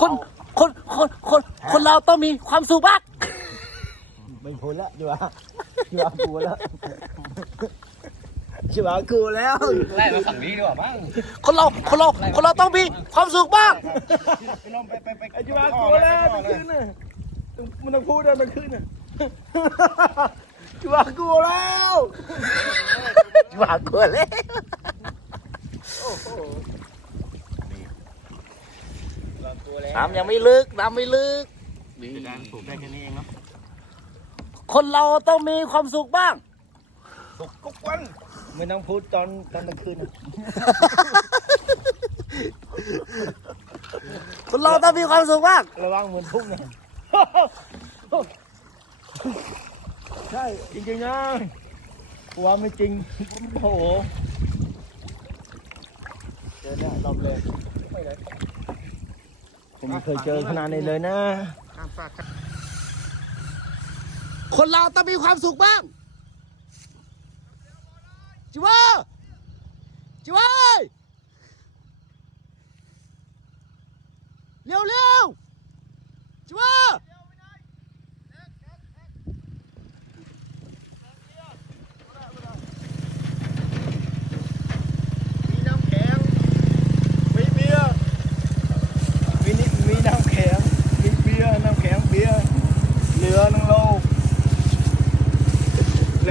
คนคนคนคนคนเราต้องมีความสุขบ้างไม่พูดแล้วจิ๋าจิ๋ากูแล้วจิ๋ากูแล้วไร่มาสั่งนี้ดีกว่าบ้างคนเราคนเราคนเราต้องมีความสุขบ้างไจิ๋ากูแล้วมันขึ้นน่ะมันต้องพูดเลยมันขึ้นน่ะจิ๋ากูแล้วจิ๋ากูแล้วน้ำยังไม่ลึก น้ำไม่ลึกมีการปลูกได้แค่นี้เองเนาะ คนเราต้องมีความสุขบ้าง สุขกวนไม่ต้องพูดตอนตอนกลางคืนคนเราต้องมีความสุขบ้างระวังเหมือนทุ่งเนี่ยใช่จริงๆนะว่าไม่จริง โอ้โห เจอแล้วรอบเลยไม่ได้ผมเคยเจอขนาดนี้เลยนะ คนเราต้องมีความสุขบ้าง จิวาจิวาเร็วเร็วจิวา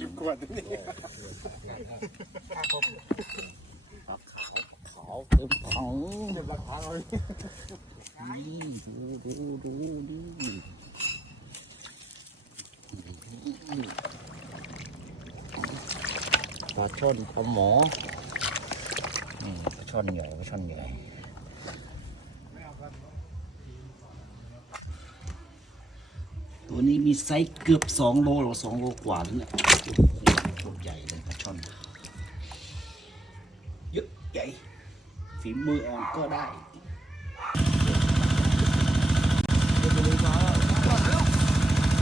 입고 가더니 ชนทำหมอชนเหนียวชนเหนียวันนี้มีไซส์เกือบสองโลหรือสองโลกว่าแล้วเนี่ยใหญ่เลยช่อนเยอะใหญ่ฝีมือแอมก็ได้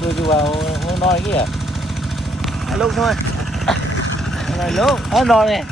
ดูดูว่าโน้อยเงี้ะลูกทำไมอะไรลูกเอ๋อนอนเนี่ย